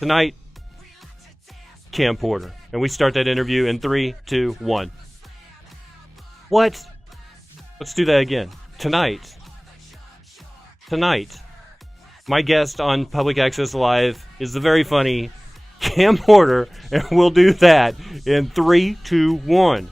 Tonight, Cam Porter. And we start that interview in 3, 2, 1. What? Let's do that again. Tonight, my guest on Public Access Live is the very funny Cam Porter, and we'll do that in 3, 2, 1.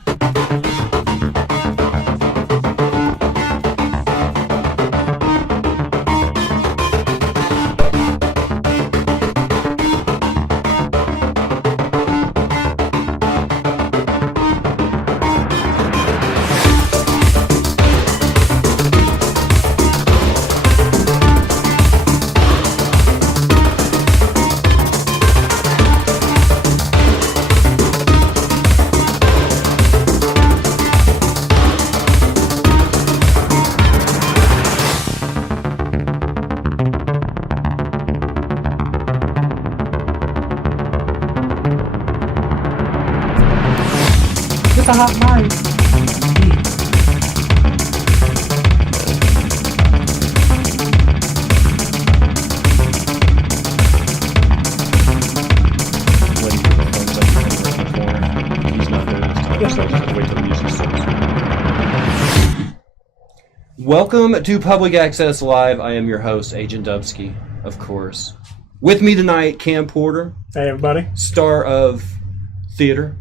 It's a hot mic. Welcome to Public Access Live. I am your host, Agent Dubsky, of course. With me tonight, Cam Porter. Hey, everybody. Star of theater.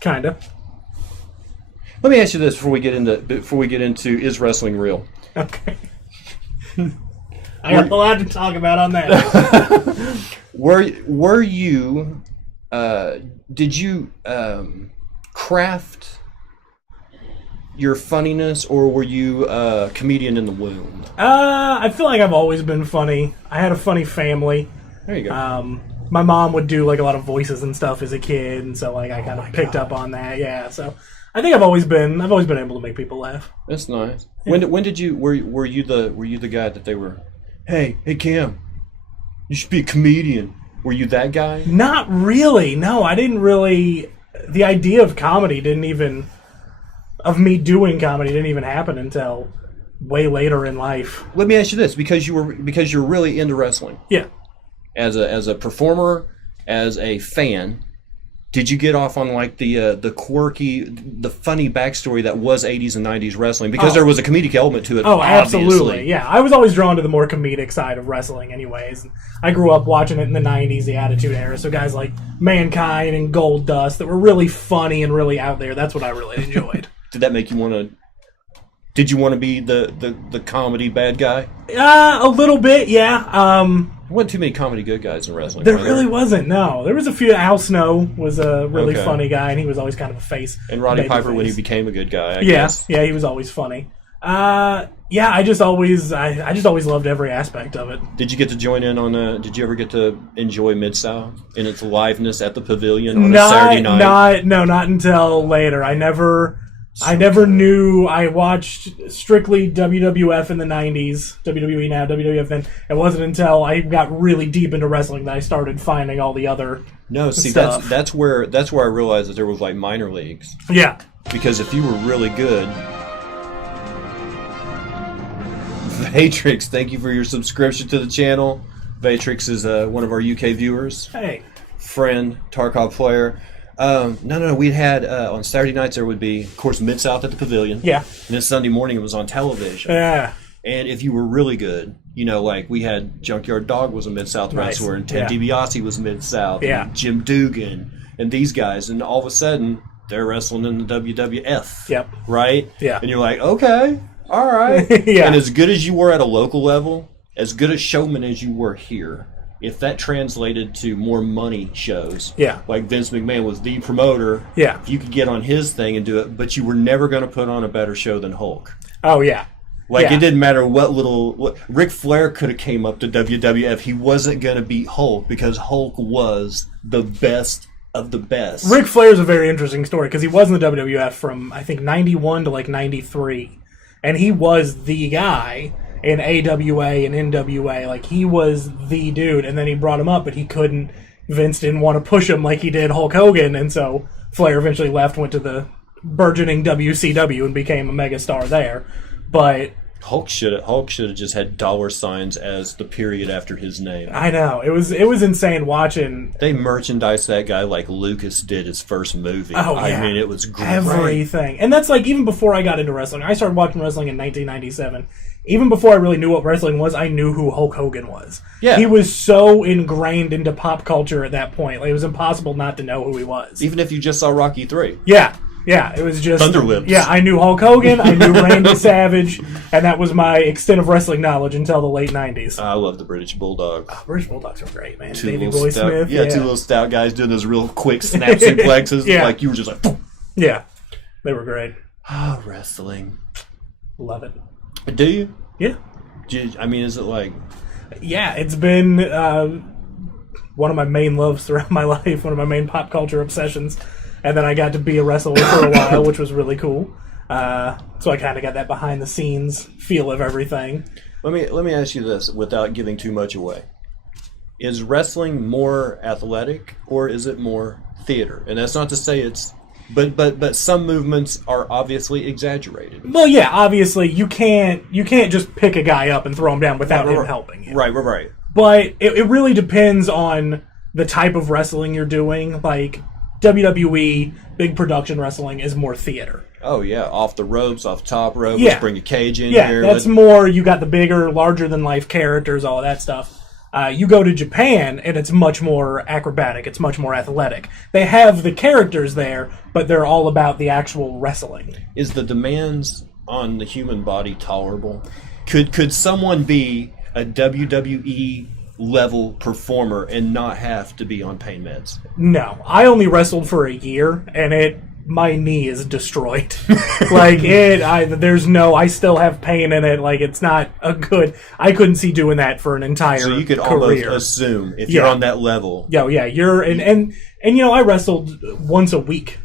Kinda. Let me ask you this before we get into is wrestling real? Okay. I got a lot to talk about on that. Were you? Did you craft your funniness, or were you a comedian in the womb? I feel like I've always been funny. I had a funny family. There you go. My mom would do like a lot of voices and stuff as a kid, and so like I kind of picked up on that. Yeah, so I think I've always been able to make people laugh. That's nice. Yeah. When did you were you the guy that they were? Hey Cam, you should be a comedian. Were you that guy? Not really. No, I didn't really. The idea of comedy of me doing comedy didn't even happen until way later in life. Let me ask you this, because you're really into wrestling. Yeah. As a performer, as a fan, did you get off on like the quirky, the funny backstory that was 80s and 90s wrestling? Because there was a comedic element to it. Oh, obviously. Absolutely. Yeah, I was always drawn to the more comedic side of wrestling anyways. I grew up watching it in the 90s, the Attitude Era, so guys like Mankind and Goldust that were really funny and really out there, that's what I really enjoyed. Did that make you want to... Did you want to be the comedy bad guy? A little bit, yeah. There wasn't too many comedy good guys in wrestling. There really wasn't, no. There was a few. Al Snow was a really funny guy, and he was always kind of a face. And Roddy Piper when he became a good guy, I guess. Yeah, he was always funny. I just always loved every aspect of it. Did you get to join in on did you ever get to enjoy Mid-South in its liveness at the Pavilion on a Saturday night? Not until later. I never knew. I watched strictly WWF in the 90s, WWE now, WWF then. It wasn't until I got really deep into wrestling that I started finding all the other stuff. That's where I realized that there was like minor leagues. Yeah. Because if you were really good... Vatrix, thank you for your subscription to the channel. Vatrix is one of our UK viewers. Hey. Friend, Tarkov player. No. We had on Saturday nights there would be, of course, Mid-South at the Pavilion. Yeah. And then Sunday morning it was on television. Yeah. And if you were really good, like we had Junkyard Dog was a Mid-South wrestler, and Ted DiBiase was Mid-South, and Jim Dugan, and these guys, and all of a sudden they're wrestling in the WWF. Yep. Right? Yeah. And you're like, okay, all right. Yeah. And as good as you were at a local level, as good a showman as you were here, if that translated to more money shows, like Vince McMahon was the promoter, if you could get on his thing and do it, but you were never going to put on a better show than Hulk. Oh, yeah. It didn't matter what Ric Flair could have came up to WWF. He wasn't going to beat Hulk because Hulk was the best of the best. Ric Flair's a very interesting story because he was in the WWF from, I think, 91 to like 93. And he was the guy in AWA and NWA. Like, he was the dude. And then he brought him up, but he couldn't. Vince didn't want to push him like he did Hulk Hogan. And so Flair eventually left, went to the burgeoning WCW and became a megastar there. But Hulk should have just had dollar signs as the period after his name. I know. It was insane watching. They merchandised that guy like Lucas did his first movie. Oh, yeah. I mean, it was great. Everything. And that's like even before I got into wrestling. I started watching wrestling in 1997. Even before I really knew what wrestling was, I knew who Hulk Hogan was. Yeah. He was so ingrained into pop culture at that point. Like, it was impossible not to know who he was. Even if you just saw Rocky 3. Yeah. Yeah, it was just... Thunderlips. Yeah, I knew Hulk Hogan, I knew Randy Savage, and that was my extent of wrestling knowledge until the late 90s. I love the British Bulldogs. Oh, British Bulldogs were great, man. Davey Boy Smith. Yeah, two little stout guys doing those real quick snap suplexes. Yeah. Like, you were just like... Boom. Yeah, they were great. Oh, wrestling. Love it. Do you? Yeah. I mean, is it like... Yeah, it's been one of my main loves throughout my life, one of my main pop culture obsessions. And then I got to be a wrestler for a while, which was really cool. So I kind of got that behind-the-scenes feel of everything. Let me ask you this, without giving too much away. Is wrestling more athletic, or is it more theater? And that's not to say it's... But some movements are obviously exaggerated. Well, yeah, obviously, you can't just pick a guy up and throw him down without him helping you. Right. But it really depends on the type of wrestling you're doing. Like... WWE, big production wrestling, is more theater. Oh, yeah. Off the ropes, off top rope. Yeah. Let's bring a cage in here. Yeah, that's more, you got the bigger, larger-than-life characters, all of that stuff. You go to Japan, and it's much more acrobatic. It's much more athletic. They have the characters there, but they're all about the actual wrestling. Is the demands on the human body tolerable? Could someone be a WWE level performer and not have to be on pain meds? No. I only wrestled for a year, and my knee is destroyed. I still have pain in it. Like, it's not a good... I couldn't see doing that for an entire career. So you could almost assume, if you're on that level... Yeah, you're... And I wrestled once a week.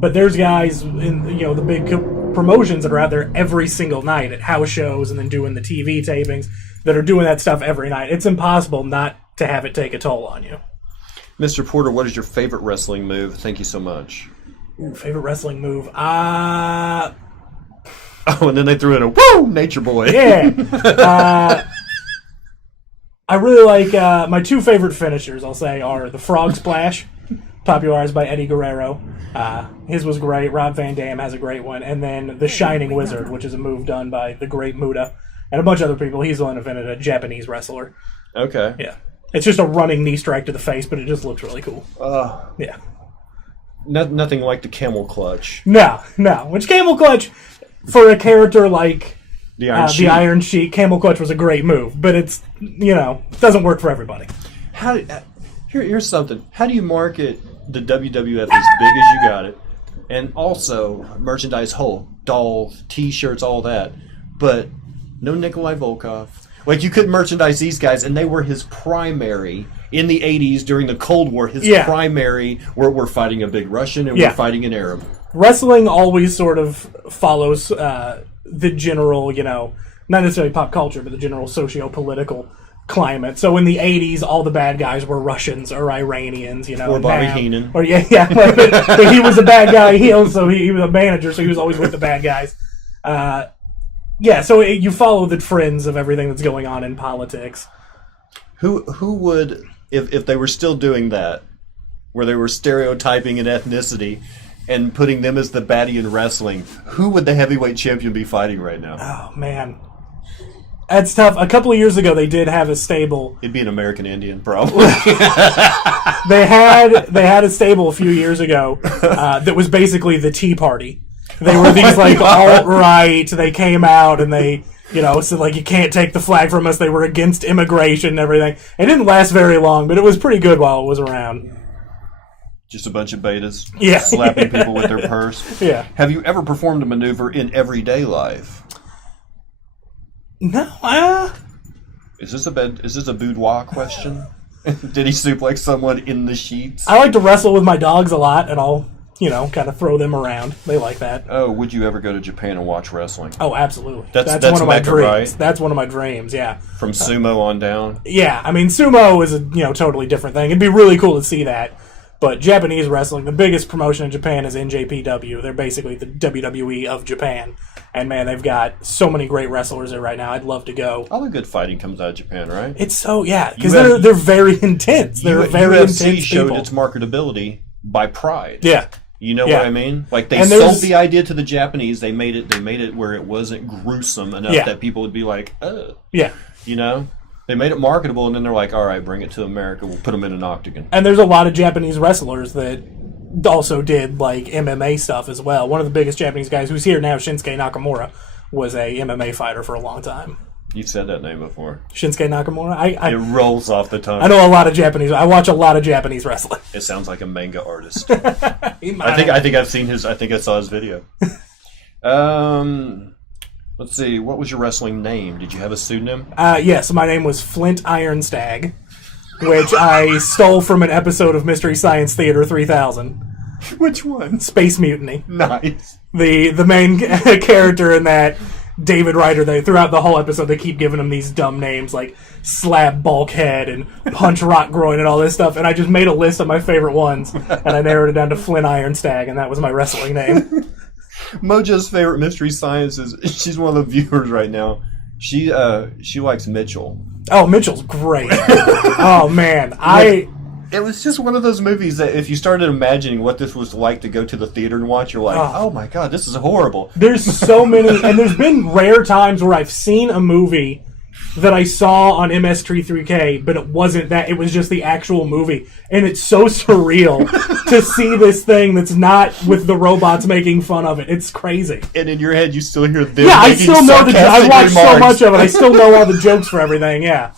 But there's guys in, the big promotions that are out there every single night at house shows and then doing the TV tapings that are doing that stuff every night. It's impossible not to have it take a toll on you. Mr. Porter, what is your favorite wrestling move? Thank you so much. Ooh, favorite wrestling move? Oh, and then they threw in a woo, Nature Boy. Yeah. I really like my two favorite finishers, I'll say, are the Frog Splash, popularized by Eddie Guerrero. His was great. Rob Van Dam has a great one. And then the Shining Wizard, which is a move done by the great Muta and a bunch of other people. He's the one who invented a Japanese wrestler. Okay. Yeah. It's just a running knee strike to the face, but it just looks really cool. Yeah. Nothing like the camel clutch. No. Which camel clutch, for a character like the Iron Sheik, camel clutch was a great move. But it's, doesn't work for everybody. Here's something. How do you market the WWF as big as you got it, and also merchandise Hulk, dolls, T-shirts, all that, but no Nikolai Volkov? Like, you couldn't merchandise these guys, and they were his primary in the 80s during the Cold War. His primary, we're fighting a big Russian and we're fighting an Arab. Wrestling always sort of follows the general, not necessarily pop culture, but the general socio-political climate. So in the 80s, all the bad guys were Russians or Iranians, Or Bobby Heenan. Or but he was a bad guy. He was a manager, so he was always with the bad guys. So you follow the trends of everything that's going on in politics. Who would, if they were still doing that, where they were stereotyping an ethnicity and putting them as the baddie in wrestling, who would the heavyweight champion be fighting right now? Oh, man. That's tough. A couple of years ago, they did have a stable. It'd be an American Indian, probably. They had a stable a few years ago that was basically the Tea Party. They were these, alt-right. They came out and they, said, you can't take the flag from us. They were against immigration and everything. It didn't last very long, but it was pretty good while it was around. Just a bunch of betas slapping people with their purse. Yeah. Have you ever performed a maneuver in everyday life? No. Is this a boudoir question? Did he suplex someone in the sheets? I like to wrestle with my dogs a lot, and I'll, kind of throw them around. They like that. Oh, would you ever go to Japan and watch wrestling? Oh, absolutely. That's one of my dreams. Right? That's one of my dreams, yeah. From sumo on down? Yeah, I mean, sumo is a totally different thing. It'd be really cool to see that. But Japanese wrestling, the biggest promotion in Japan is NJPW. They're basically the WWE of Japan. And man, they've got so many great wrestlers there right now. I'd love to go. All the good fighting comes out of Japan, right? It's so, yeah, because they're very intense. They're very UFC intense showed people. its marketability by Pride. Yeah. You know what I mean? Like, they sold the idea to the Japanese. They made it where it wasn't gruesome enough that people would be like, Yeah. You know? They made it marketable, and then they're like, all right, bring it to America. We'll put them in an octagon. And there's a lot of Japanese wrestlers that also did, like, MMA stuff as well. One of the biggest Japanese guys who's here now, Shinsuke Nakamura, was a MMA fighter for a long time. You've said that name before. Shinsuke Nakamura? It rolls off the tongue. I know a lot of Japanese. I watch a lot of Japanese wrestling. It sounds like a manga artist. I think I've seen his. I think I saw his video. Let's see. What was your wrestling name? Did you have a pseudonym? Yes, my name was Flint Ironstag, which I stole from an episode of Mystery Science Theater 3000. Which one? Space Mutiny. Nice. The main character in that, David Ryder, throughout the whole episode, they keep giving him these dumb names like Slab Bulkhead and Punch Rock Groin and all this stuff, and I just made a list of my favorite ones, and I narrowed it down to Flint Ironstag, and that was my wrestling name. Moja's favorite Mystery Science is, she's one of the viewers right now. She likes Mitchell. Oh, Mitchell's great. Oh, man. It was just one of those movies that if you started imagining what this was like to go to the theater and watch, you're like, oh my God, this is horrible. There's so many, and there's been rare times where I've seen a movie that I saw on MS3K, but it wasn't that, it was just the actual movie. And it's so surreal to see this thing that's not with the robots making fun of it. It's crazy. And in your head, you still hear them I making still know I watched remarks. so much of it. I still know all the jokes for everything, yeah.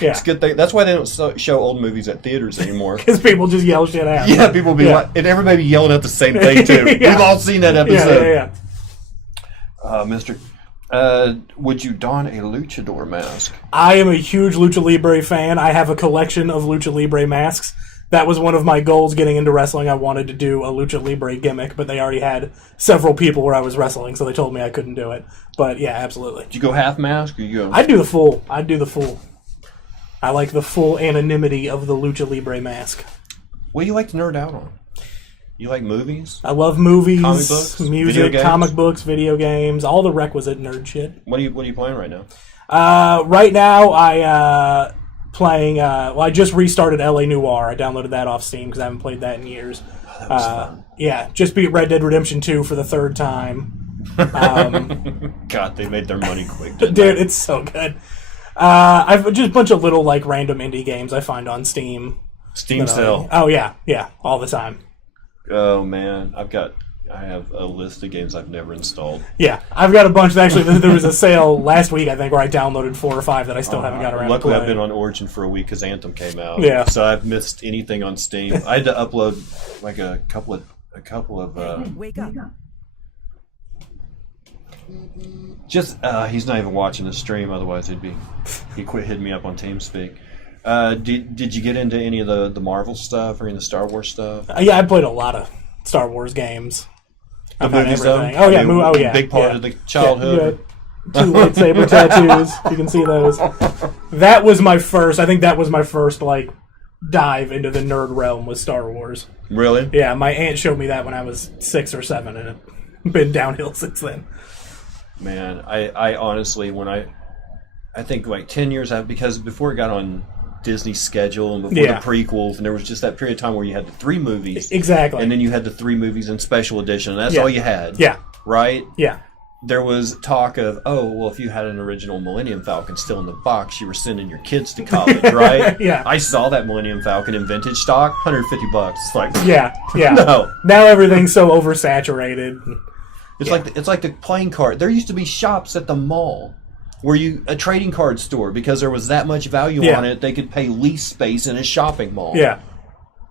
Yeah. It's good thing. That's why they don't show old movies at theaters anymore. Because people just yell shit out. Yeah, people be like, and everybody be yelling at the same thing too. We've all seen that episode. Mister, would you don a luchador mask? I am a huge Lucha Libre fan. I have a collection of Lucha Libre masks. That was one of my goals getting into wrestling. I wanted to do a Lucha Libre gimmick, but they already had several people where I was wrestling, so they told me I couldn't do it. But yeah, absolutely. Did you go half mask or you go? I'd do the full. I like the full anonymity of the Lucha Libre mask. What do you like to nerd out on? You like movies? I love movies, comic books, music, comic books, video games, all the requisite nerd shit. What are you playing right now? Right now, I playing. I just restarted LA Noire. I downloaded that off Steam because I haven't played that in years. That was fun. Yeah, just beat Red Dead Redemption 2 for the third time. God, they made their money quick. Dude, it's so good. I've just a bunch of little like random indie games I find on Steam. Steam sale. Oh yeah, all the time. Oh man, I have a list of games I've never installed. Yeah, I've got a bunch. Actually, there was a sale last week, I think, where I downloaded 4 or 5 that I still haven't got around luckily to I've been on Origin for a week because Anthem came out. Yeah. So I've missed anything on Steam. I had to upload like a couple of Wake up. Just he's not even watching the stream, otherwise he'd quit hitting me up on TeamSpeak. Did you get into any of the Marvel stuff or any of the Star Wars stuff? Yeah, I played a lot of Star Wars games. The movies, though? Oh yeah, big part of the childhood. Yeah, 2 lightsaber tattoos. You can see those. That was my first. I think that was my first like dive into the nerd realm with Star Wars. Really? Yeah, my aunt showed me that when I was 6 or 7, and it's been downhill since then. Man, I honestly, when I think like 10 years out, because before it got on Disney's schedule and before the prequels, and there was just that period of time where you had the 3 movies. Exactly. And then you had the 3 movies in special edition, and that's all you had. Yeah. Right? Yeah. There was talk of, if you had an original Millennium Falcon still in the box, you were sending your kids to college, right? Yeah. I saw that Millennium Falcon in vintage stock, $150. It's like, yeah. No. Now everything's so oversaturated. It's like the playing card. There used to be shops at the mall where a trading card store, because there was that much value on it, they could pay lease space in a shopping mall. Yeah.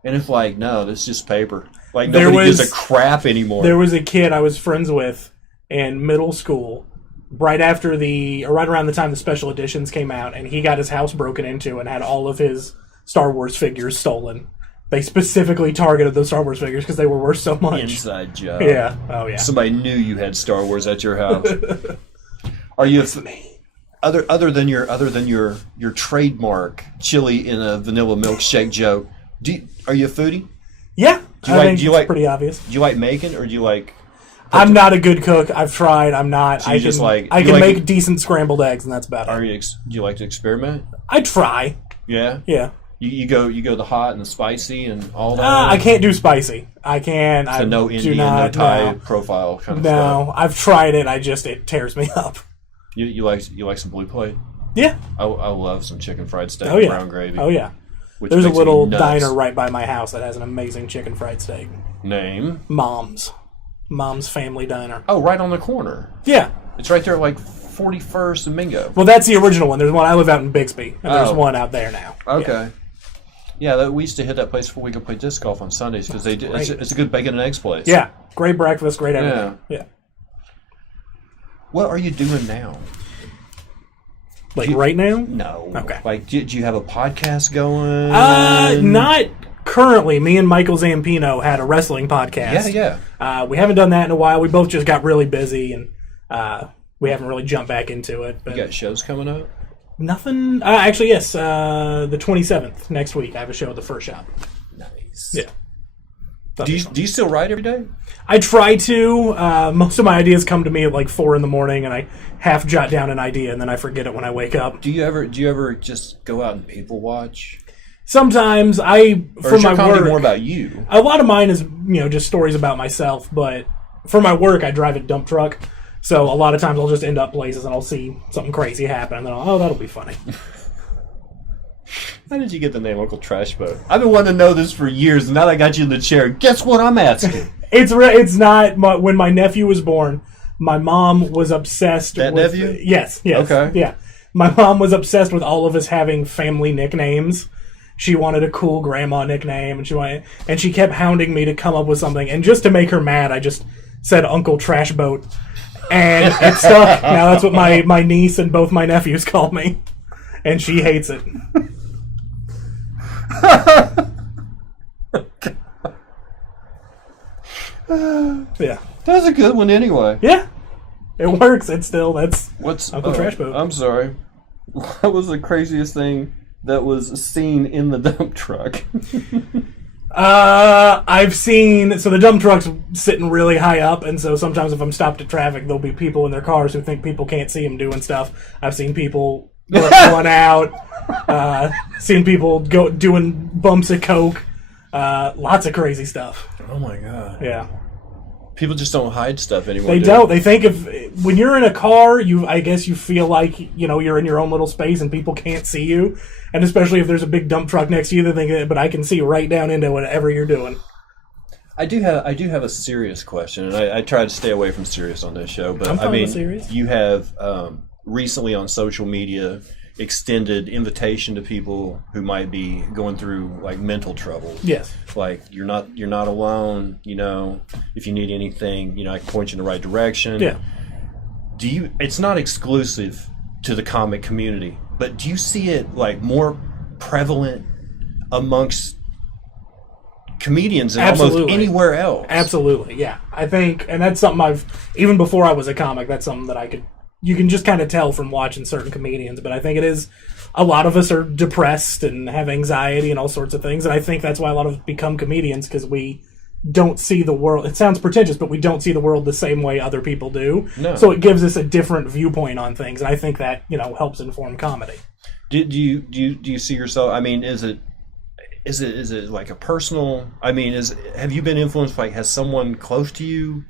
And it's like, no, this is just paper. Like, nobody gives a crap anymore. There was a kid I was friends with in middle school, right around the time the special editions came out, and he got his house broken into and had all of his Star Wars figures stolen. They specifically targeted those Star Wars figures because they were worth so much. Inside job. Yeah. Oh yeah. Somebody knew you had Star Wars at your house. Are you other than your trademark chili in a vanilla milkshake joke? Are you a foodie? Yeah, do you like pretty obvious. Do you like making, or do you like? I'm not a good cook. I've tried. I'm not. So I can make decent scrambled eggs, and that's about it. Do you like to experiment? I try. Yeah. Yeah. You go the hot and the spicy and all that. I can't do spicy. I can't. So no Indian, no Thai profile kind of stuff. No, I've tried it. It tears me up. You like some blue plate? Yeah. I love some chicken fried steak and brown gravy. Oh yeah. There's a little diner right by my house that has an amazing chicken fried steak. Name? Mom's Family Diner. Oh, right on the corner. Yeah. It's right there, like 41st and Mingo. Well, that's the original one. There's one. I live out in Bixby, and there's one out there now. Okay. Yeah, we used to hit that place before we could play disc golf on Sundays because it's a good bacon and eggs place. Yeah. Great breakfast, great everything. Yeah. What are you doing now? Right now? No. Okay. Like, do you have a podcast going? Not currently. Me and Michael Zampino had a wrestling podcast. Yeah. We haven't done that in a while. We both just got really busy, and we haven't really jumped back into it. But you got shows coming up? Nothing. Actually, yes. The 27th, next week, I have a show at the First Shop. Nice. Yeah. Do you still write every day? I try to. Most of my ideas come to me at like 4 a.m, and I half jot down an idea, and then I forget it when I wake up. Do you ever just go out and people watch? Sometimes for my work, more about you. A lot of mine is just stories about myself, but for my work, I drive a dump truck, so a lot of times I'll just end up places and I'll see something crazy happen, and then that'll be funny. How did you get the name Uncle Trash Boat? I've been wanting to know this for years, and now that I got you in the chair, guess what I'm asking? It's not. When my nephew was born, my mom was obsessed with... nephew? Yes. Okay. Yeah. My mom was obsessed with all of us having family nicknames. She wanted a cool grandma nickname, and she kept hounding me to come up with something, and just to make her mad, I just said Uncle Trash Boat, and it stuck. Now that's what my niece and both my nephews call me, and she hates it. Yeah, that's a good one anyway. Yeah, it works. That's Uncle Trash Boat. I'm sorry. What was the craziest thing that was seen in the dump truck? I've seen, so the dump truck's sitting really high up, and so sometimes if I'm stopped at traffic, there'll be people in their cars who think people can't see them doing stuff. I've seen people going out, seen people doing bumps of coke, lots of crazy stuff. Oh my god. Yeah. People just don't hide stuff anymore. They don't. They think when you're in a car, I guess you feel like you're in your own little space and people can't see you, and especially if there's a big dump truck next to you, they think, but I can see right down into whatever you're doing. I do have a serious question, and I try to stay away from serious on this show, but I mean, serious. You have recently on social media extended invitation to people who might be going through like mental trouble. Yes. Like you're not alone, if you need anything, I can point you in the right direction. Yeah. It's not exclusive to the comic community, but do you see it like more prevalent amongst comedians and almost anywhere else? Absolutely. Yeah. I think, and that's something even before I was a comic, that's something that you can just kind of tell from watching certain comedians, but I think it is, a lot of us are depressed and have anxiety and all sorts of things, and I think that's why a lot of us become comedians, because we don't see the world, it sounds pretentious, but we don't see the world the same way other people do. No. So it gives us a different viewpoint on things, and I think that, helps inform comedy. Do you see yourself, I mean, is it like a personal, I mean, have you been influenced by, has someone close to you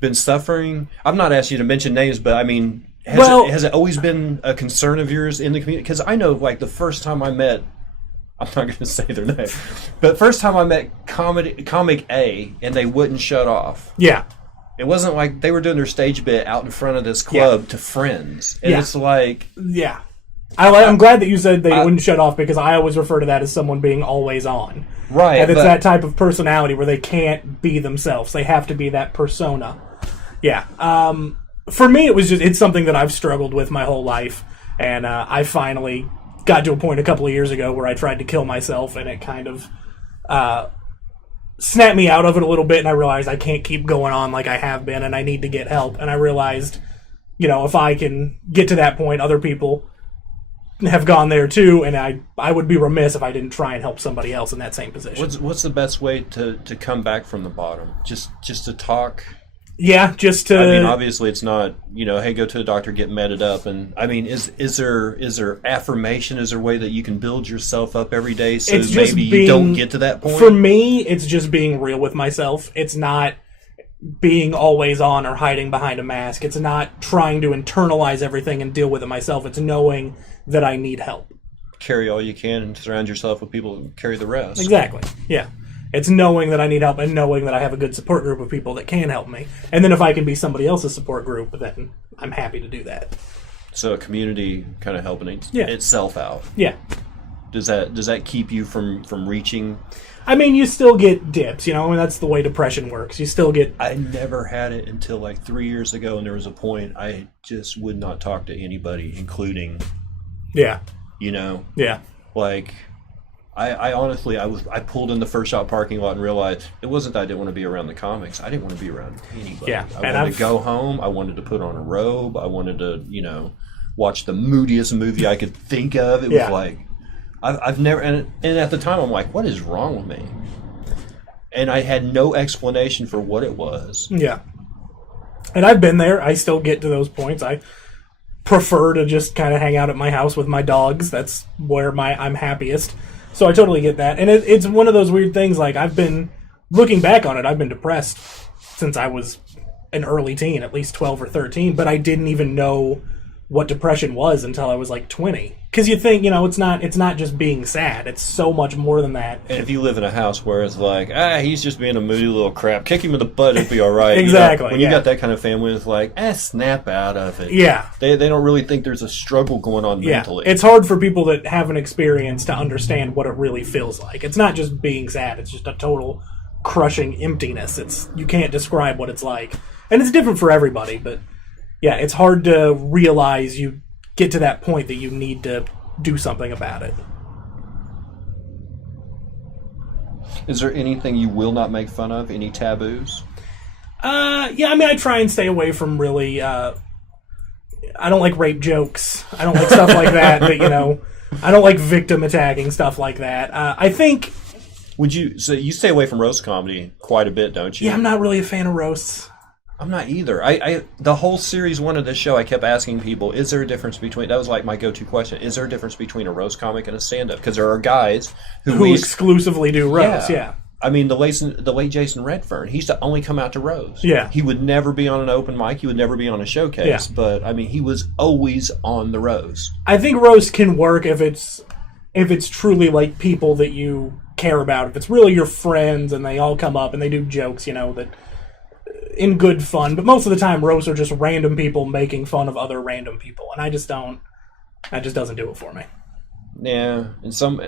been suffering? I'm not asking you to mention names, but I mean, has it always been a concern of yours in the community? Because I know, like, the first time I met, I'm not going to say their name, but first time I met Comic A, and they wouldn't shut off. Yeah. It wasn't like they were doing their stage bit out in front of this club to friends. And it's like... Yeah. I'm glad that you said they wouldn't shut off, because I always refer to that as someone being always on. Right. And it's that type of personality where they can't be themselves. They have to be that persona. Yeah. For me, it's something that I've struggled with my whole life. And I finally got to a point a couple of years ago where I tried to kill myself, and it kind of snapped me out of it a little bit, and I realized I can't keep going on like I have been, and I need to get help. And I realized, if I can get to that point, other people have gone there too, and I would be remiss if I didn't try and help somebody else in that same position. What's the best way to come back from the bottom? Just to talk? Yeah, just to... I mean, obviously it's not, hey, go to a doctor, get medded up. And, I mean, is there affirmation? Is there a way that you can build yourself up every day so maybe you don't get to that point? For me, it's just being real with myself. It's not being always on or hiding behind a mask. It's not trying to internalize everything and deal with it myself. It's knowing that I need help. Carry all you can and surround yourself with people who carry the rest. Exactly, yeah. It's knowing that I need help and knowing that I have a good support group of people that can help me. And then if I can be somebody else's support group, then I'm happy to do that. So a community kind of helping itself out. Yeah. Does that keep you from reaching? I mean, you still get dips, I mean, that's the way depression works. You still get... I never had it until like 3 years ago, and there was a point I just would not talk to anybody, including... Yeah. Yeah. Like... I honestly, I pulled in the First Shot parking lot and realized it wasn't that I didn't want to be around the comics. I didn't want to be around anybody. Yeah, I wanted to go home. I wanted to put on a robe. I wanted to, watch the moodiest movie I could think of. It was like, I've never, and at the time I'm like, what is wrong with me? And I had no explanation for what it was. Yeah. And I've been there. I still get to those points. I prefer to just kind of hang out at my house with my dogs. That's where I'm happiest. So I totally get that. And it's one of those weird things, like I've been, looking back on it, I've been depressed since I was an early teen, at least 12 or 13, but I didn't even know what depression was until I was like 20. Because you think, it's not just being sad. It's so much more than that. And if you live in a house where it's like, he's just being a moody little crap, kick him in the butt, it'll be all right. Exactly. When you got that kind of family, it's like, snap out of it. Yeah. They don't really think there's a struggle going on mentally. It's hard for people that haven't experienced to understand what it really feels like. It's not just being sad. It's just a total crushing emptiness. You can't describe what it's like. And it's different for everybody, but yeah, it's hard to realize you get to that point that you need to do something about it. Is there anything you will not make fun of? Any taboos? Yeah, I mean, I try and stay away from really, I don't like rape jokes. I don't like stuff like that, but, I don't like victim attacking, stuff like that. I think... So you stay away from roast comedy quite a bit, don't you? Yeah, I'm not really a fan of roasts. I'm not either. The whole series one of this show, I kept asking people, is there a difference between... That was like my go-to question. Is there a difference between a roast comic and a stand-up? Because there are guys who exclusively do roast, yeah. I mean, the late Jason Redfern, he used to only come out to roast. Yeah. He would never be on an open mic. He would never be on a showcase. Yeah. But, I mean, he was always on the roast. I think roast can work if it's truly, like, people that you care about. If it's really your friends and they all come up and they do jokes, that... in good fun, but most of the time roasts are just random people making fun of other random people, and that just doesn't do it for me. Yeah, and some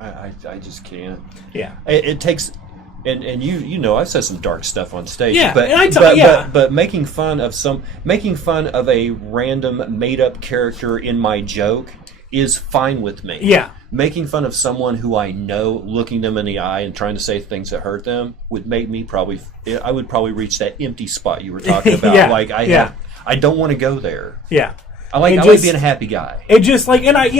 I just can't. Yeah, it takes, and I've said some dark stuff on stage. Yeah, but making fun of a random made up character in my joke is fine with me. Yeah. Making fun of someone who I know, looking them in the eye and trying to say things that hurt them would make me I would probably reach that empty spot you were talking about. Yeah. Like I don't want to go there. Yeah. I like being a happy guy. It just like, and I've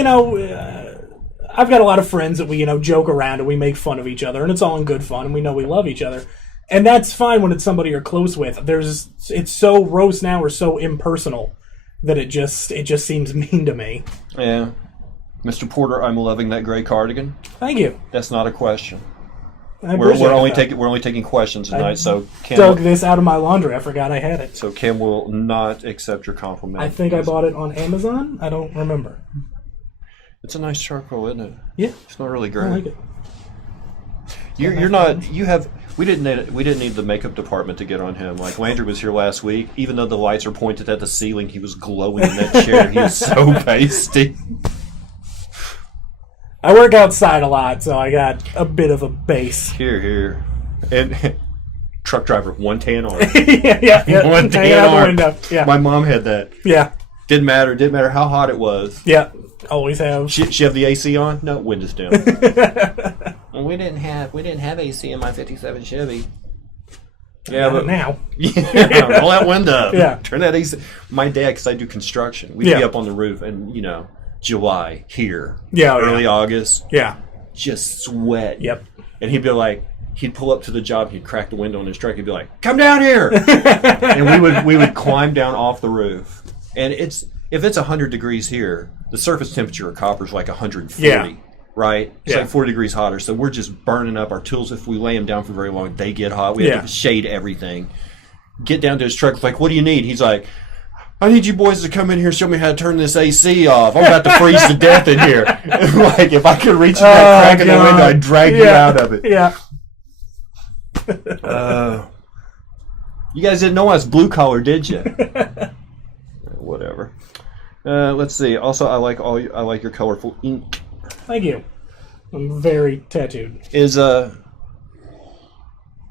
got a lot of friends that we, joke around and we make fun of each other, and it's all in good fun, and we know we love each other. And that's fine when it's somebody you're close with. It's so roast now or so impersonal that it just seems mean to me. Yeah. Mr. Porter, I'm loving that gray cardigan. Thank you. That's not a question. We're only taking questions tonight. So Kim dug this out of my laundry. I forgot I had it. So Kim will not accept your compliment. I think I bought it on Amazon. I don't remember. It's a nice charcoal, isn't it? Yeah. It's not really gray. I like it. You're not. You have. We didn't need the makeup department to get on him. Like Landry was here last week. Even though the lights are pointed at the ceiling, he was glowing in that chair. He was so pasty. I work outside a lot, so I got a bit of a base. Here. And truck driver, one tan arm. yeah. One tan arm. Window. Yeah. My mom had that. Yeah. Didn't matter how hot it was. Yeah. Always have. She have the AC on? No, windows down. Well, we didn't have AC in my '57 Chevy. Yeah, but now. Yeah, roll that window. Yeah. Turn that AC. My dad, because I do construction, we'd be up on the roof, and July here. Yeah, early August. Yeah. Just sweat. Yep. And he'd be like, he'd pull up to the job, he'd crack the window in his truck, he'd be like, "Come down here!" And we would climb down off the roof. And if it's 100 degrees here, the surface temperature of copper is like 140. Yeah. Right? It's like 40 degrees hotter. So we're just burning up our tools. If we lay them down for very long, they get hot. We have to shade everything. Get down to his truck, like, "What do you need?" He's like, "I need you boys to come in here and show me how to turn this AC off. I'm about to freeze to death in here." Like, if I could reach in that crack in the window, I'd drag you out of it. Yeah. You guys didn't know I was blue collar, did you? Whatever. Let's see. Also, I like your colorful ink. Thank you. I'm very tattooed. Is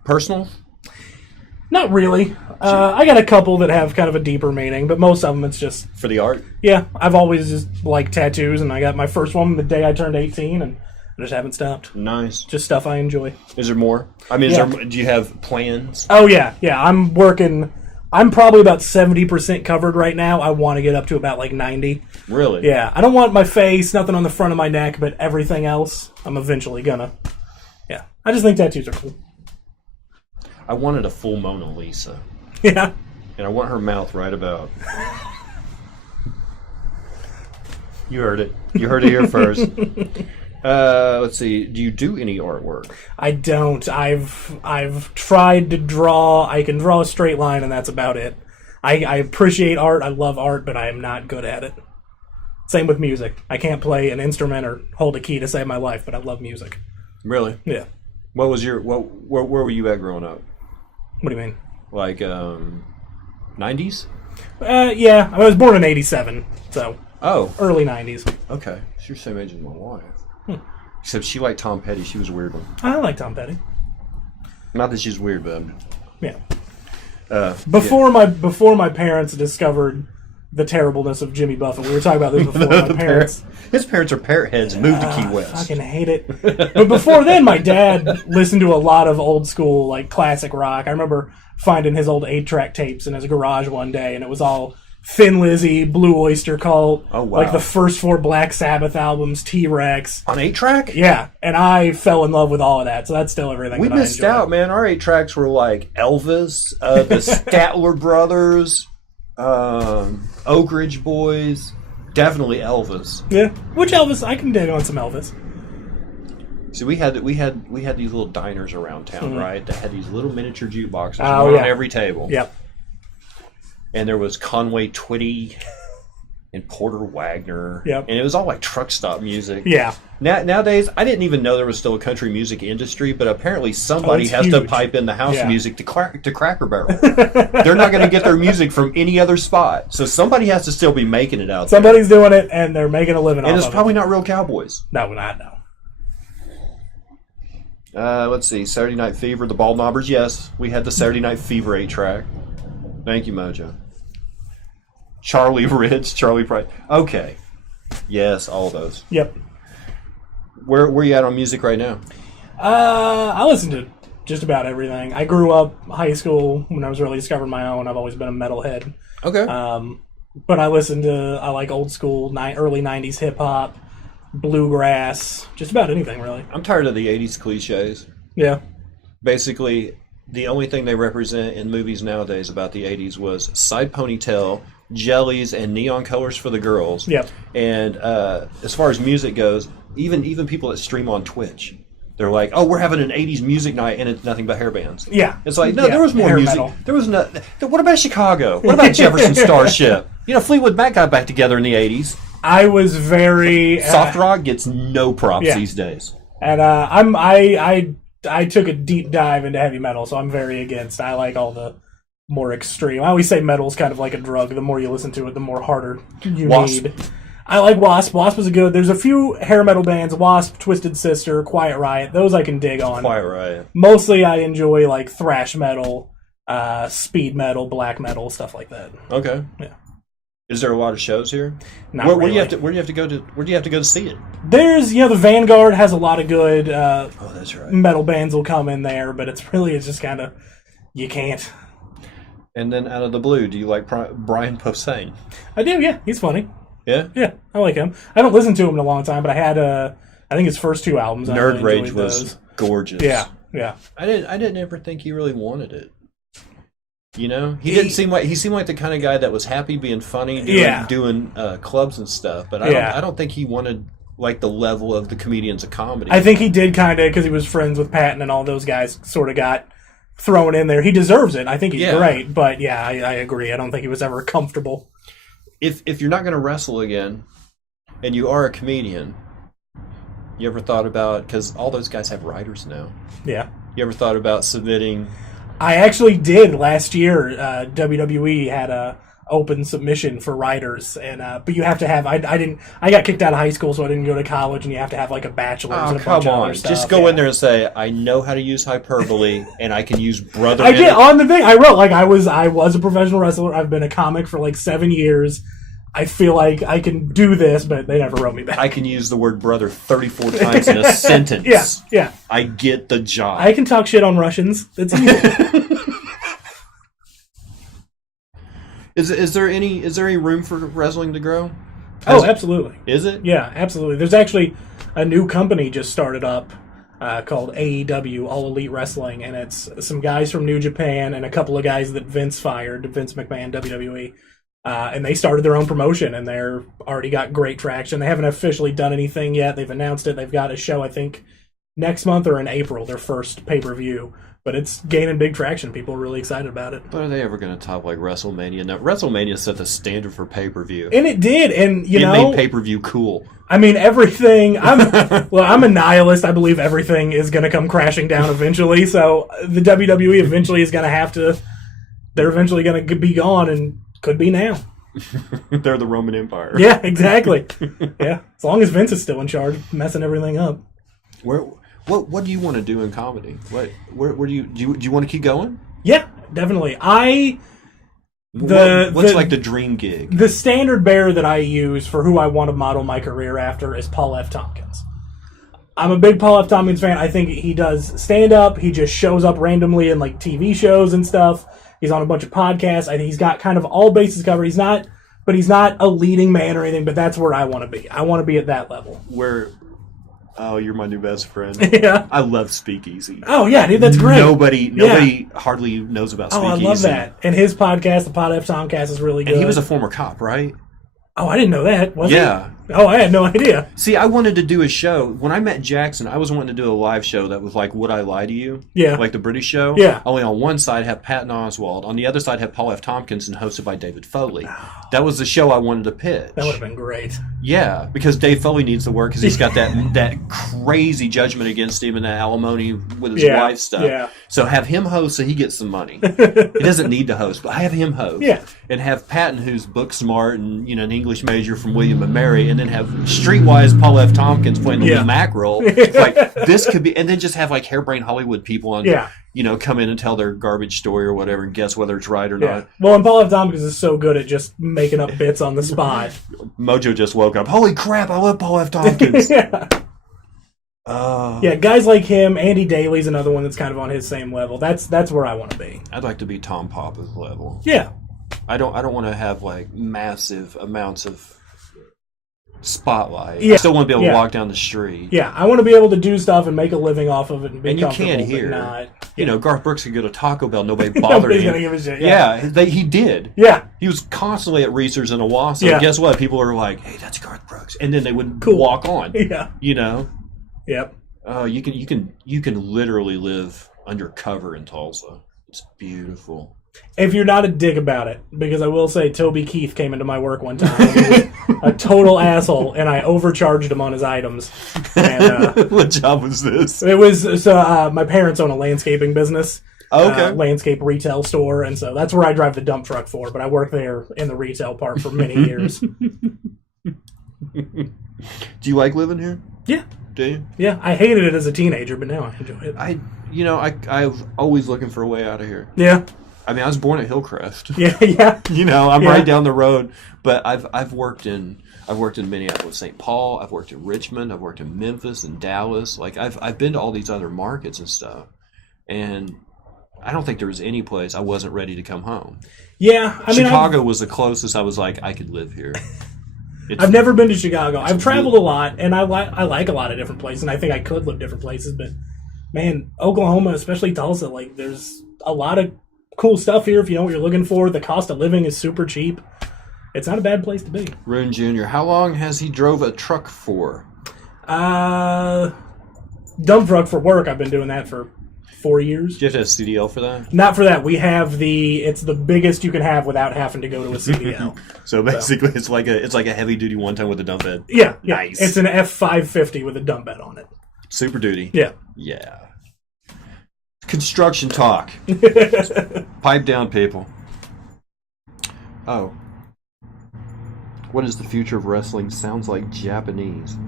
personal? Not really. I got a couple that have kind of a deeper meaning, but most of them it's just... For the art? Yeah. I've always just liked tattoos, and I got my first one the day I turned 18, and I just haven't stopped. Nice. Just stuff I enjoy. Is there more? I mean, do you have plans? Oh, yeah. Yeah, I'm working... I'm probably about 70% covered right now. I want to get up to about like 90. Really? Yeah. I don't want my face, nothing on the front of my neck, but everything else, I'm eventually gonna. Yeah. I just think tattoos are cool. I wanted a full Mona Lisa. Yeah. And I want her mouth right about. You heard it. You heard it here first. Let's see. Do you do any artwork? I don't. I've tried to draw. I can draw a straight line, and that's about it. I appreciate art. I love art, but I am not good at it. Same with music. I can't play an instrument or hold a key to save my life, but I love music. Really? Yeah. What was your where were you at growing up? What do you mean? Like 90s? Yeah. I was born in 87, so early 90s. Okay. She's the same age as my wife. Except she liked Tom Petty. She was a weird one. I like Tom Petty. Not that she's weird, but yeah. Before my parents discovered the terribleness of Jimmy Buffett, we were talking about this before. My parents, his parents are parrot heads and moved to Key West. I fucking hate it. But before then, my dad listened to a lot of old school, like classic rock. I remember finding his old 8-track tapes in his garage one day, and it was all Thin Lizzy, Blue Oyster Cult, like the first 4 Black Sabbath albums, T-Rex. On 8-track? Yeah, and I fell in love with all of that, so that's still everything we missed out, man. Our 8-tracks were like Elvis, the Statler Brothers, Oak Ridge Boys, definitely Elvis. Yeah, which Elvis? I can dig on some Elvis. See, we had these little diners around town, right? That had these little miniature jukeboxes on every table. Yep. And there was Conway Twitty and Porter Wagner. Yep. And it was all like truck stop music. Yeah. Nowadays, I didn't even know there was still a country music industry, but apparently somebody has to pipe in the house music to Cracker Barrel. They're not going to get their music from any other spot. So somebody has to still be making it out there. Somebody's doing it, and they're making a living off of it. And it's probably not real cowboys. No, not no. Let's see. Saturday Night Fever, the Bald Knobbers. Yes, we had the Saturday Night Fever 8-track. Thank you, Mojo. Charlie Ritz, Charlie Price. Okay. Yes, all those. Yep. Where you at on music right now? I listen to just about everything. I grew up high school when I was really discovering my own. I've always been a metalhead. Okay. But I like old school, early 90s hip-hop, bluegrass, just about anything, really. I'm tired of the 80s cliches. Yeah. Basically, the only thing they represent in movies nowadays about the 80s was side ponytail, jellies, and neon colors for the girls. Yep. And as far as music goes, even people that stream on Twitch, they're like, "Oh, we're having an 80s music night, and it's nothing but hair bands." Yeah. It's like, no, there was more music. Metal. There was no. What about Chicago? What about Jefferson Starship? Fleetwood Mac got back together in the 80s. I was very... Soft rock gets no props these days. And I took a deep dive into heavy metal, so I'm very against. I like all the more extreme. I always say metal's kind of like a drug. The more you listen to it, the more harder you need. I like Wasp. Wasp was good. There's a few hair metal bands, Wasp, Twisted Sister, Quiet Riot. Those I can dig on. Quiet Riot. Mostly I enjoy like thrash metal, speed metal, black metal, stuff like that. Okay. Yeah. Is there a lot of shows here? Not really. Where do you have to go to see it? There's, the Vanguard has a lot of good that's right. metal bands will come in there, but it's just kind of, you can't. And then out of the blue, do you like Brian Posehn? I do, yeah. He's funny. Yeah? Yeah, I like him. I haven't listened to him in a long time, but I had, I think his first 2 albums. Nerd Rage was gorgeous. Yeah. I didn't ever think he really wanted it. You know? He seemed like the kind of guy that was happy being funny, doing clubs and stuff, but I don't think he wanted like the level of the comedians of comedy. I think he did kind of, because he was friends with Patton and all those guys, sort of got thrown in there. He deserves it. I think he's great, but I agree. I don't think he was ever comfortable. If you're not going to wrestle again, and you are a comedian, you ever thought about, because all those guys have writers now. Yeah. You ever thought about submitting? I actually did last year. WWE had a open submission for writers, and but you have to have. I got kicked out of high school, so I didn't go to college, and you have to have like a bachelor's. Oh, and a bunch of other stuff. Just go in there and say, I know how to use hyperbole, and I can use brother. I did on the thing. I wrote like I was a professional wrestler. I've been a comic for like 7 years. I feel like I can do this, but they never wrote me back. I can use the word brother 34 times in a sentence. Yeah. I get the job. I can talk shit on Russians. That's easy. Is there any room for wrestling to grow? Absolutely. Is it? Yeah, absolutely. There's actually a new company just started up called AEW, All Elite Wrestling, and it's some guys from New Japan and a couple of guys that Vince fired, Vince McMahon, WWE. And they started their own promotion, and they're already got great traction. They haven't officially done anything yet. They've announced it. They've got a show, I think, next month or in April, their first pay-per-view. But it's gaining big traction. People are really excited about it. But are they ever going to top like WrestleMania? Now, WrestleMania set the standard for pay-per-view. And it did, and it made pay-per-view cool. I mean, everything. I'm a nihilist. I believe everything is going to come crashing down eventually. So the WWE eventually is going to have to. They're eventually going to be gone, and could be now. They're the Roman Empire. Yeah, exactly. Yeah, as long as Vince is still in charge, messing everything up. What do you want to do in comedy? Where do you want to keep going? Yeah, definitely. What's like the dream gig? The standard bearer that I use for who I want to model my career after is Paul F. Tompkins. I'm a big Paul F. Tompkins fan. I think he does stand-up. He just shows up randomly in like TV shows and stuff. He's on a bunch of podcasts. I think he's got kind of all bases covered. He's not a leading man or anything, but that's where I want to be. I want to be at that level. You're my new best friend. Yeah. I love Speakeasy. Oh, yeah, dude, that's great. Nobody hardly knows about Speakeasy. Oh, I love that. And his podcast, the Pod F. Tomcast, is really good. And he was a former cop, right? Oh, I didn't know that. Was he? Yeah. Oh, I had no idea. See, I wanted to do a show. When I met Jackson, I was wanting to do a live show that was like Would I Lie to You? Yeah. Like the British show. Yeah. Only on one side have Patton Oswalt. On the other side have Paul F. Tompkins and hosted by David Foley. That was the show I wanted to pitch. That would have been great. Yeah, because Dave Foley needs the work because he's got that crazy judgment against him and that alimony with his wife stuff. Yeah. So have him host so he gets some money. He doesn't need to host, but have him host. Yeah. And have Patton, who's book smart and an English major from William and Mary, and then have Streetwise Paul F. Tompkins playing the Lee Mack role. Like this could be, and then just have like harebrained Hollywood people on, come in and tell their garbage story or whatever and guess whether it's right or not. Well, and Paul F. Tompkins is so good at just making up bits on the spot. Mojo just woke up. Holy crap! I love Paul F. Tompkins. Guys like him. Andy Daly's another one that's kind of on his same level. That's where I want to be. I'd like to be Tom Papa's level. Yeah. I don't want to have like massive amounts of spotlight. Yeah. I still want to be able to walk down the street. Yeah, I want to be able to do stuff and make a living off of it and be comfortable. And you can here. Garth Brooks could go to Taco Bell. Nobody bothered Nobody's him. Gonna give a shit. He did. Yeah. He was constantly at Reese's and Owasso. Yeah. Guess what? People are like, hey, that's Garth Brooks. And then they would walk on. Yeah. Yep. You can literally live undercover in Tulsa. It's beautiful. If you're not a dick about it, because I will say Toby Keith came into my work one time and he was a total asshole, and I overcharged him on his items. And, what job was this? It was my parents own a landscaping business, okay, landscape retail store, and so that's where I drive the dump truck for. But I worked there in the retail part for many years. Do you like living here? Yeah. Do you? Yeah, I hated it as a teenager, but now I enjoy it. I'm always looking for a way out of here. Yeah. I mean, I was born at Hillcrest. Yeah. I'm right down the road. But I've worked in Minneapolis, St. Paul. I've worked in Richmond. I've worked in Memphis and Dallas. Like I've been to all these other markets and stuff, and I don't think there was any place I wasn't ready to come home. Yeah, Chicago was the closest I was like I could live here. I've never been to Chicago. I've traveled a lot, and I like a lot of different places, and I think I could live different places, but, man, Oklahoma, especially Tulsa, like, there's a lot of cool stuff here if you know what you're looking for. The cost of living is super cheap. It's not a bad place to be. Rune Jr., how long has he drove a truck for? Dump truck for work. I've been doing that for 4 years. Do you have to have CDL for that? Not for that. We have it's the biggest you can have without having to go to a CDL. So basically, it's like a heavy duty one ton with a dump bed. Yeah, nice. It's an F550 with a dump bed on it. Super duty. Yeah. Construction talk. Pipe down, people. Oh. What is the future of wrestling? Sounds like Japanese.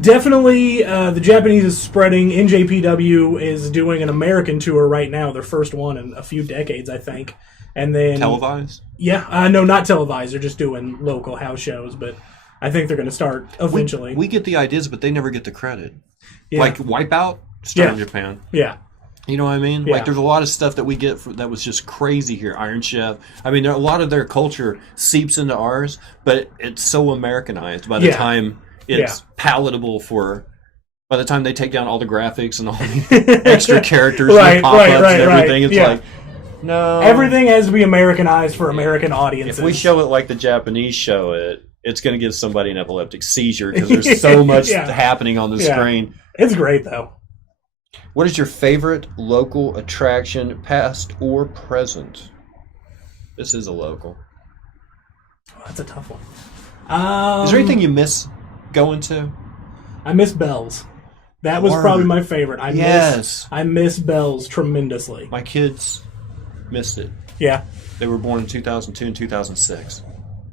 Definitely, the Japanese is spreading. NJPW is doing an American tour right now, their first one in a few decades, I think. And then televised? Yeah, no, not televised. They're just doing local house shows, but I think they're going to start eventually. We get the ideas, but they never get the credit. Yeah. Like Wipeout, started in Japan. Yeah. You know what I mean? Yeah. Like, there's a lot of stuff that we get that was just crazy here. Iron Chef. I mean, a lot of their culture seeps into ours, but it's so Americanized by the time it's palatable for. By the time they take down all the graphics and all the extra characters and pop-ups and everything, it's like, no. Everything has to be Americanized for American audiences. If we show it like the Japanese show it, it's going to give somebody an epileptic seizure because there's so much happening on the screen. It's great, though. What is your favorite local attraction, past or present? This is a local. Oh, that's a tough one. Is there anything you miss going to? I miss Bell's. That was probably my favorite. I miss Bell's tremendously. My kids missed it. Yeah. They were born in 2002 and 2006.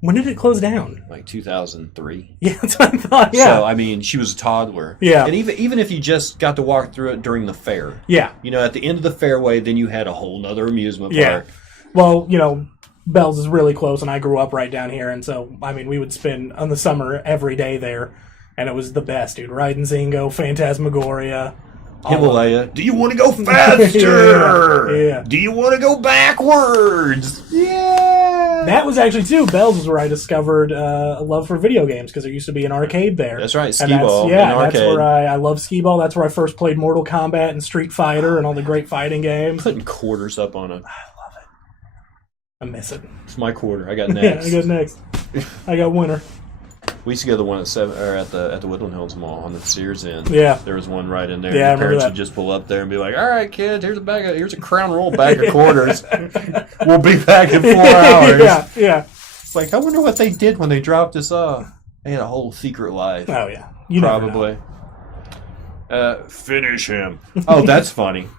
When did it close down? Like 2003. Yeah, that's what I thought. Yeah. So, I mean, she was a toddler. Yeah. And even if you just got to walk through it during the fair. Yeah. You know, at the end of the fairway, then you had a whole nother amusement park. Well, you know, Bell's is really close, and I grew up right down here, and so, I mean, we would spend on the summer every day there, and it was the best, dude. Riding Zingo, Phantasmagoria. Himalaya. Do you want to go faster? Yeah. Do you want to go backwards? Yeah. That was actually, too, Bell's is where I discovered a love for video games, because there used to be an arcade there. That's right, Skee-Ball. Yeah, that's where I love Skee-Ball. That's where I first played Mortal Kombat and Street Fighter and all the great fighting games. Putting quarters up on it. I love it. I miss it. It's my quarter. I got next. I got next. I got winner. We used to go to the one at the Woodland Hills Mall on the Sears end. Yeah, there was one right in there. Yeah, the parents would just pull up there and be like, "All right, kids, here's a Crown Royal bag of quarters. We'll be back in 4 hours." Yeah. It's like, I wonder what they did when they dropped us off. They had a whole secret life. Oh yeah, probably. Finish him. Oh, that's funny.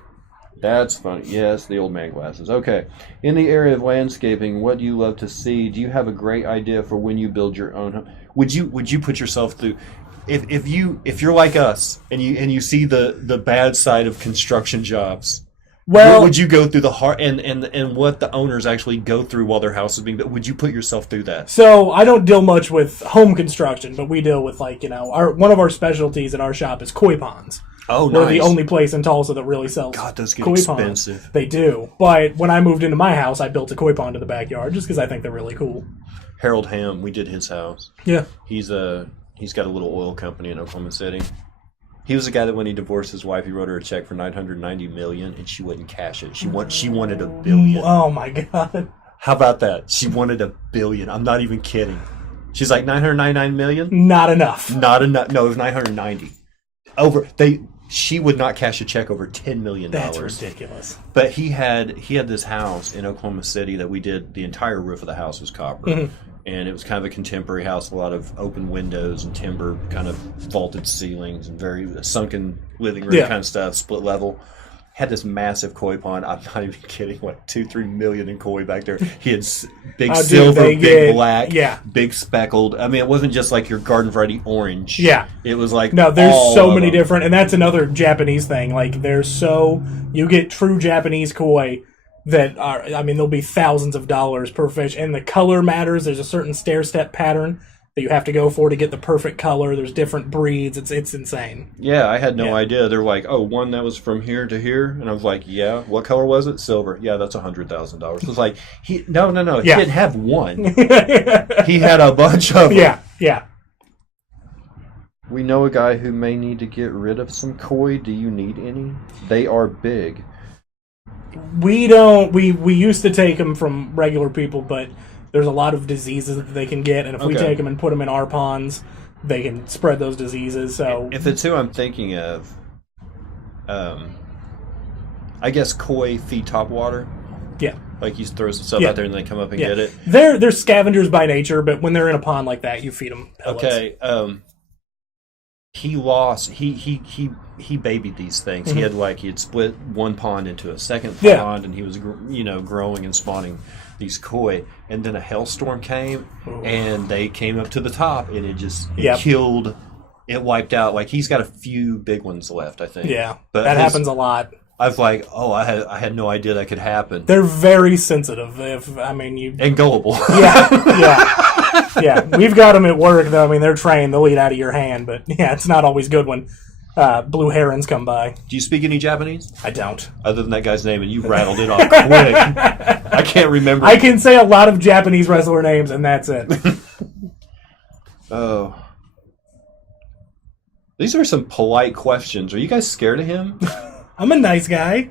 That's funny. Yes, the old man glasses. Okay. In the area of landscaping, what do you love to see? Do you have a great idea for when you build your own home? Would you put yourself through if you're like us and you see the bad side of construction jobs? Well, would you go through the heart and what the owners actually go through while their house is being built? Would you put yourself through that? So I don't deal much with home construction, but we deal with one of our specialties in our shop is koi ponds. Oh, nice. We're the only place in Tulsa that really sells those get koi expensive. Ponds. They do. But when I moved into my house, I built a koi pond in the backyard just because I think they're really cool. Harold Hamm, we did his house. Yeah. He's got a little oil company in Oklahoma City. He was the guy that when he divorced his wife, he wrote her a check for $990 million, and she wouldn't cash it. She wanted $1 billion. Oh my God! How about that? She wanted $1 billion. I'm not even kidding. She's like $999 million. Not enough. Not enough. No, it was $990. She would not cash a check over $10 million. That's ridiculous. But he had this house in Oklahoma City that we did. The entire roof of the house was copper. Mm-hmm. And it was kind of a contemporary house, a lot of open windows and timber, kind of vaulted ceilings and very sunken living room kind of stuff, split level. Had this massive koi pond. I'm not even kidding. What, 2-3 million in koi back there. He had big silver, big black, big speckled. I mean, it wasn't just like your garden variety orange. Yeah, it was like no. There's so many different, and that's another Japanese thing. Like you get true Japanese koi that are. I mean, there'll be thousands of dollars per fish, and the color matters. There's a certain stair step pattern that you have to go for to get the perfect color. There's different breeds. It's insane. Yeah, I had no idea. They're like, oh, one that was from here to here, and I was like, yeah. What color was it? Silver. Yeah, that's $100,000. It was like, no. He didn't have one. He had a bunch of them. Yeah. We know a guy who may need to get rid of some koi. Do you need any? They are big. We don't. We used to take them from regular people, but there's a lot of diseases that they can get, and if we take them and put them in our ponds, they can spread those diseases. So if it's who I'm thinking of, I guess koi feed top water. Yeah. Like you throw some stuff out there and they come up and get it. They're scavengers by nature, but when they're in a pond like that, you feed them pellets. Okay. He babied these things. Mm-hmm. He had split one pond into a second pond, and he was growing and spawning these koi. And then a hailstorm came, and they came up to the top, and it killed. It wiped out. Like he's got a few big ones left, I think. Yeah, but that happens a lot. I was like, I had no idea that could happen. They're very sensitive. And gullible. Yeah. We've got them at work though. I mean, they're trained. They'll eat out of your hand, but it's not always good when blue herons come by. Do you speak any Japanese? I don't. Other than that guy's name, and you rattled it off quick. I can't remember. I can say a lot of Japanese wrestler names, and that's it. Oh. These are some polite questions. Are you guys scared of him? I'm a nice guy.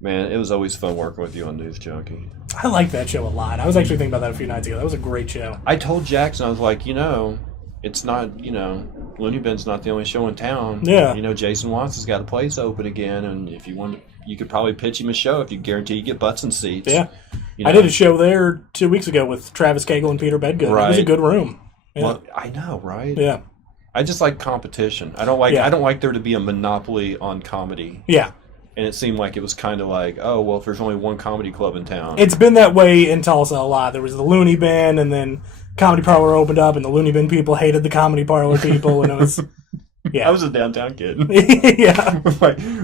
Man, it was always fun working with you on News Junkie. I like that show a lot. I was actually thinking about that a few nights ago. That was a great show. I told Jackson, I was like, it's not, Looney Bin's not the only show in town. Yeah. Jason Watts has got a place open again, and if you want, you could probably pitch him a show if you guarantee you get butts and seats. Yeah. I did a show there 2 weeks ago with Travis Cagle and Peter Bedgood. Right. It was a good room. Yeah. Well, I know, right? Yeah. I just like competition. I don't like there to be a monopoly on comedy. Yeah. And it seemed like it was kind of like, oh, well, if there's only one comedy club in town. It's been that way in Tulsa a lot. There was the Looney Bin, and then Comedy Parlor opened up, and the Looney Bin people hated the Comedy Parlor people, and it was, I was a downtown kid. Yeah.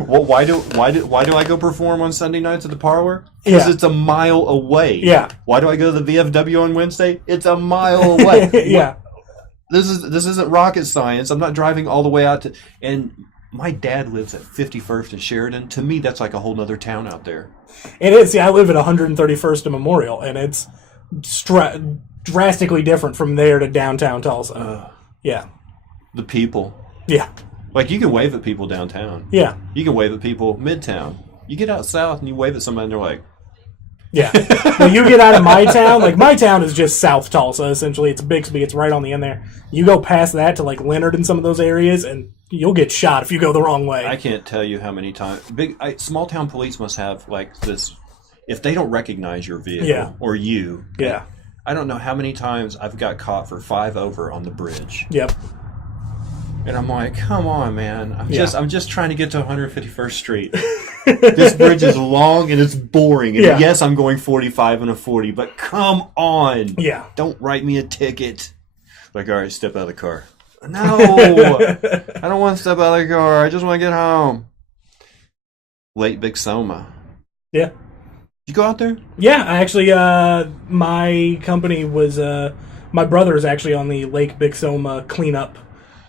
Well, why do I go perform on Sunday nights at the Parlor? Because it's a mile away. Yeah. Why do I go to the VFW on Wednesday? It's a mile away. Yeah. This isn't rocket science. I'm not driving all the way out to... And my dad lives at 51st and Sheridan. To me, that's like a whole nother town out there. It is. Yeah, I live at 131st and Memorial, and it's drastically different from there to downtown Tulsa. Yeah. The people. Yeah. Like, you can wave at people downtown. Yeah. You can wave at people midtown. You get out south and you wave at somebody and they're like... Yeah. When you get out of my town, like my town is just South Tulsa, essentially. It's Bixby. It's right on the end there. You go past that to like Leonard and some of those areas, and you'll get shot if you go the wrong way. I can't tell you how many times. Small town police must have like this. If they don't recognize your vehicle or you, I don't know how many times I've got caught for 5 over on the bridge. Yep. And I'm like, come on, man. I'm just trying to get to 151st Street. This bridge is long and it's boring. And yes, I'm going 45 and a 40, but come on. Yeah. Don't write me a ticket. Like, all right, step out of the car. No. I don't want to step out of the car. I just want to get home. Lake Big Soma. Yeah. You go out there? Yeah, I actually, my company was, my brother is actually on the Lake Big Soma cleanup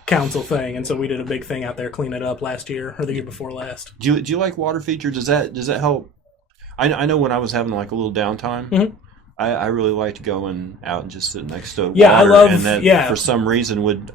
council thing, and so we did a big thing out there, clean it up last year or the year before last. Do you like water features? Does that help? I know when I was having like a little downtime, I really liked going out and just sitting next to water. I love. And that for some reason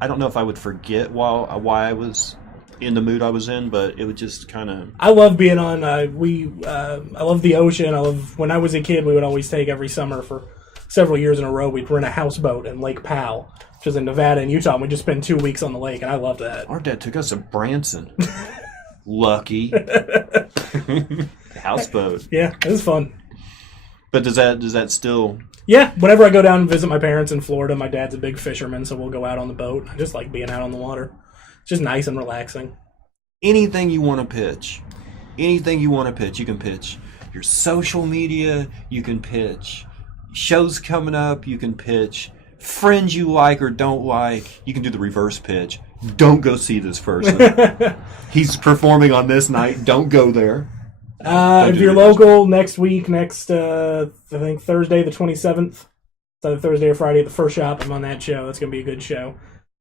I don't know if I would forget why I was in the mood I was in, but it would just kind of. I love being on. I love the ocean. I love when I was a kid. We would always take every summer for several years in a row. We'd rent a houseboat in Lake Powell, which is in Nevada and Utah, and we just spend 2 weeks on the lake, and I loved that. Our dad took us to Branson. Lucky. Houseboat. Yeah, it was fun. But does that still... Yeah, whenever I go down and visit my parents in Florida, my dad's a big fisherman, so we'll go out on the boat. I just like being out on the water. It's just nice and relaxing. Anything you want to pitch. Anything you want to pitch, you can pitch. Your social media, you can pitch. Shows coming up, you can pitch. Friends you like or don't like, you can do the reverse pitch. Don't go see this person. He's performing on this night. Don't go there. If you're local, next week, I think Thursday the 27th, It's either Thursday or Friday at the First Shop. I'm on that show. That's going to be a good show.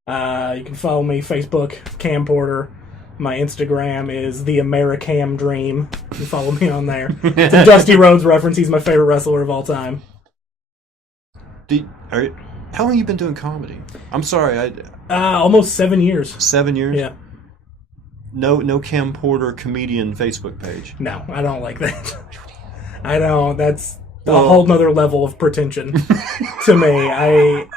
You can follow me, Facebook, Cam Porter. My Instagram is the Americam Dream. You can follow me on there. It's a Dusty Rhodes reference. He's my favorite wrestler of all time. How long have you been doing comedy? I'm sorry. Almost 7 years. 7 years? Yeah. No Cam Porter comedian Facebook page. No, I don't like that. I don't. That's a whole nother level of pretension to me.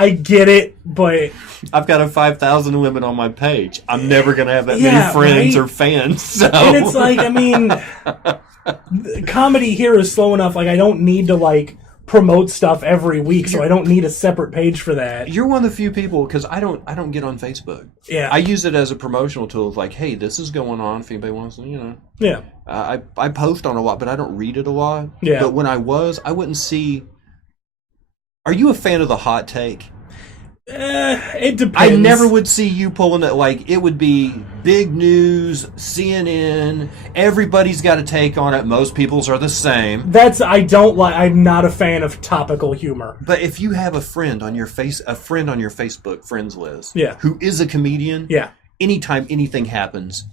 I get it, but I've got a 5,000 limit on my page. I'm never gonna have that many friends or fans. So. And it's like, I mean, comedy here is slow enough. Like, I don't need to promote stuff every week, so I don't need a separate page for that. You're one of the few people, because I don't get on Facebook. Yeah, I use it as a promotional tool. Of like, hey, this is going on. If anybody wants to, Yeah. I post on a lot, but I don't read it a lot. Yeah. But when I wouldn't see. Are you a fan of the hot take? It depends. I never would see you pulling it. It would be big news, CNN. Everybody's got a take on it. Most people's are the same. I'm not a fan of topical humor. But if you have a friend on your Facebook friends list, yeah, who is a comedian, yeah, anytime anything happens.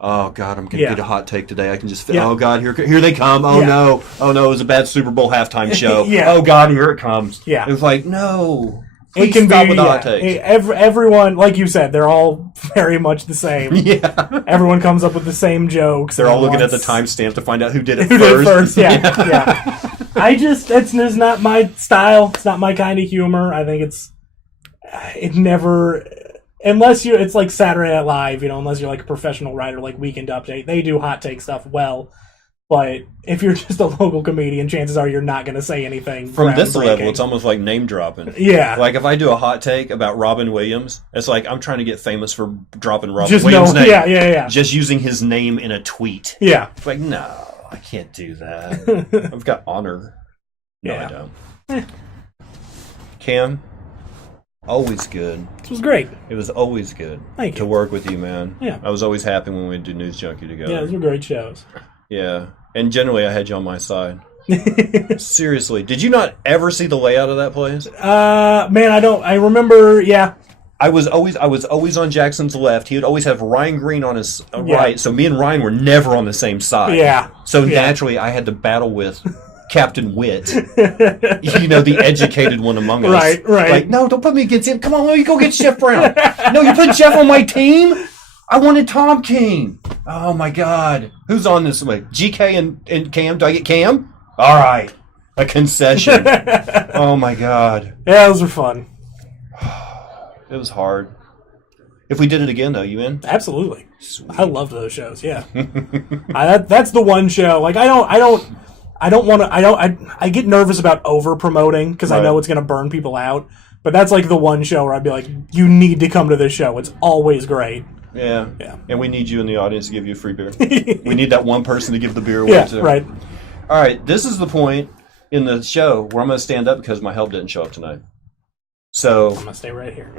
Oh, God, I'm going to get a hot take today. I can just feel, oh, God, here they come. Oh, no. Oh, no, it was a bad Super Bowl halftime show. Yeah. Oh, God, here it comes. Yeah. It was like, no. It can stop with hot takes. Everyone, like you said, they're all very much the same. Yeah. Everyone comes up with the same jokes. They're all looking at the timestamp to find out who did it first. Yeah. It's not my style. It's not my kind of humor. I think it never... Unless it's like Saturday Night Live, unless you're like a professional writer like Weekend Update, they do hot take stuff well. But if you're just a local comedian, chances are you're not going to say anything. From this level, it's almost like name dropping. Yeah. Like if I do a hot take about Robin Williams, it's like I'm trying to get famous for dropping Robin Williams' name. Yeah. Just using his name in a tweet. Yeah. It's like, no, I can't do that. I've got honor. No, I don't. Cam? Always good. This was great. It was always good to work with you, man. Yeah. I was always happy when we'd do News Junkie together. Yeah, those were great shows. Yeah. And generally I had you on my side. Seriously. Did you not ever see the layout of that place? Man, I remember, yeah. I was always on Jackson's left. He would always have Ryan Green on his right. So me and Ryan were never on the same side. Yeah. So naturally I had to battle with Captain Witt, the educated one among us. Right. Like, no, don't put me against him. Come on, let me go get Jeff Brown. No, you put Jeff on my team? I wanted Tom King. Oh, my God. Who's on this way? GK and Cam? Do I get Cam? All right. A concession. Oh, my God. Yeah, those were fun. It was hard. If we did it again, though, you in? Absolutely. Sweet. I loved those shows, yeah. That's the one show. Like, I get nervous about over promoting because I know it's going to burn people out. But that's like the one show where I'd be like, you need to come to this show. It's always great. Yeah. And we need you in the audience to give you a free beer. We need that one person to give the beer away to. Right. All right. This is the point in the show where I'm going to stand up because my help didn't show up tonight. So I'm going to stay right here.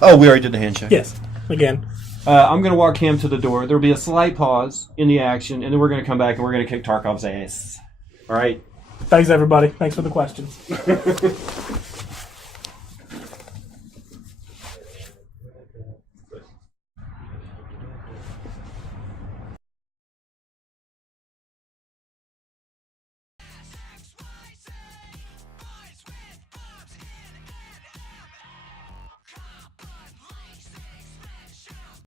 Oh, we already did the handshake. Yes. Again. I'm going to walk Cam to the door. There will be a slight pause in the action, and then we're going to come back and we're going to kick Tarkov's ass. All right? Thanks, everybody. Thanks for the questions.